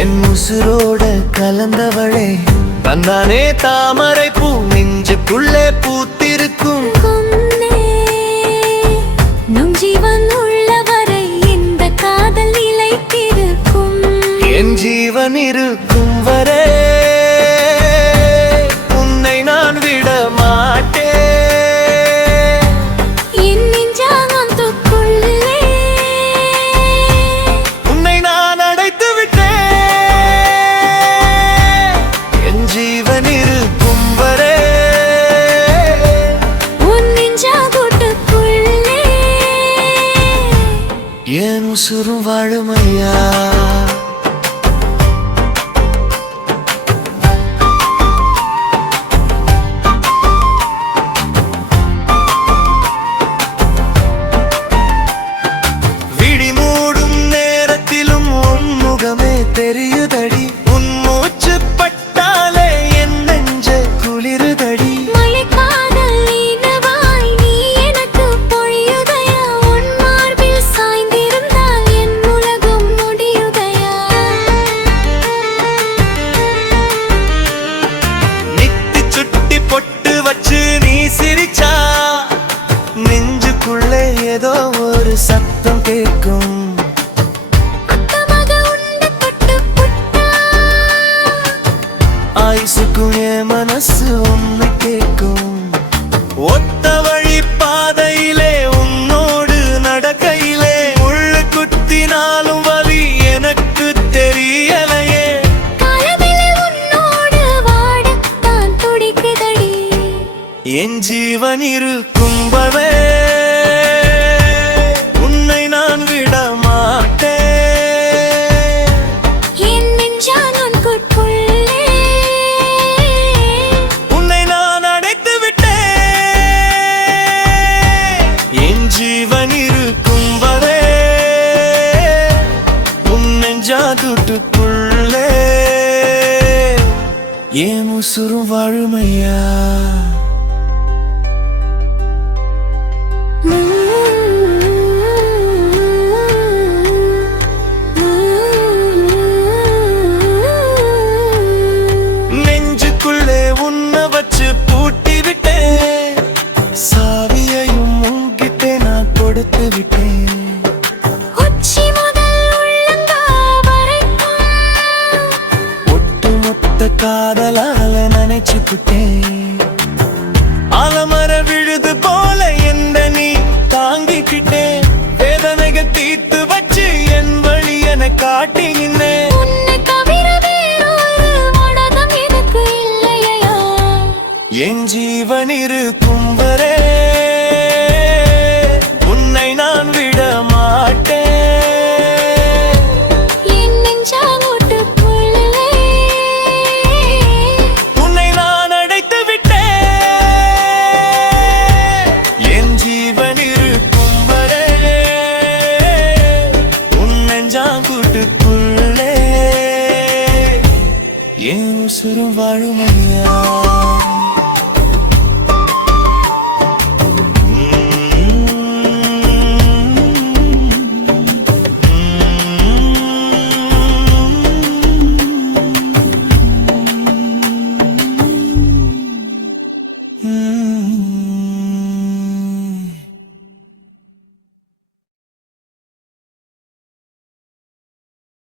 என் உசுரோட கலந்தவளே தன்னானே தாமரை பூ நெஞ்சுக்குள்ளே பூத்திருக்கும் நம் ஜீவன் உள்ளவரை இந்த காதல் நிலைத்திருக்கும் என் ஜீவன் இருக்கும் வரை உன்னை நான் விட மாட்டேன் என் நெஞ்சானத்துக்குள்ளே உன்னை நான் அடைத்து விட்டேன் என் ஜீவன் இருக்கும் வரை உன் நெஞ்சாகட்டுக்குள்ளே என் உசுரும் வாழுமையா தெரியுதடி உன் மூச்சு பட்டாலே என் நெஞ்ச குளிருதடி மழைக்காதல் நீனவாய் நீ எனக்கு பொழியுதையா உன் மார்பில் சாய்ந்திருந்தால் என் உலகம் முடியுதையா நித்தி சுட்டி பொட்டு வச்சு நீ சிரிச்சா நெஞ்சுக்குள்ளே ஏதோ ஒரு சத்தம் கேட்கும் ஆயுசுக்கும் என் மனசு உன்னை கேட்கும் ஒத்த வழி பாதையிலே உன்னோடு நடக்கையிலே முள்ளு குத்தினாலும் வலி எனக்கு தெரியலையே காலவிலே உன்னோடு வாடத்தான் துடிக்குதடி என் ஜீவன் இருக்கும் வரை உன்னை நான் விட மாட்டேன் என் நெஞ்சானத்துக்குள்ளே ஜீவன் இருக்கும் வரை உன் நெஞ்சாதுட்டுக்குள்ளே என் உசுரும் வாழுமையா நெஞ்சுக்குள்ளே உன்னை வச்சு பூட்டி விட்டேன் சாவியையும் உன்கிட்டே நான் கொடுத்து விட்டேன் உச்சி முதல் உள்ளங்கால் வரைக்கும் ஒட்டுமொத்த காதலால நினைச்சுக்கிட்டேன் ஆலமர விழுது போல எந்த நீ தாங்கிக்கிட்டேன் வேதனைகள் தீர்த்து வச்சு என் வழி என காட்டினேன் உன்னை தவிர வேறொரு உலகம் எனக்கு இல்லையா என் ஜீவன் இருக்கும் வரை உன்னை நான் விட மாட்டேன் என் நெஞ்சாகட்டுக்குள்ளே உன்னை நான் அடைத்து விட்டேன் என் ஜீவன் இருக்கும் வரை உன் நெஞ்சாங்கூட்டுக்குள்ளே என் உசுரும் வாழுமையா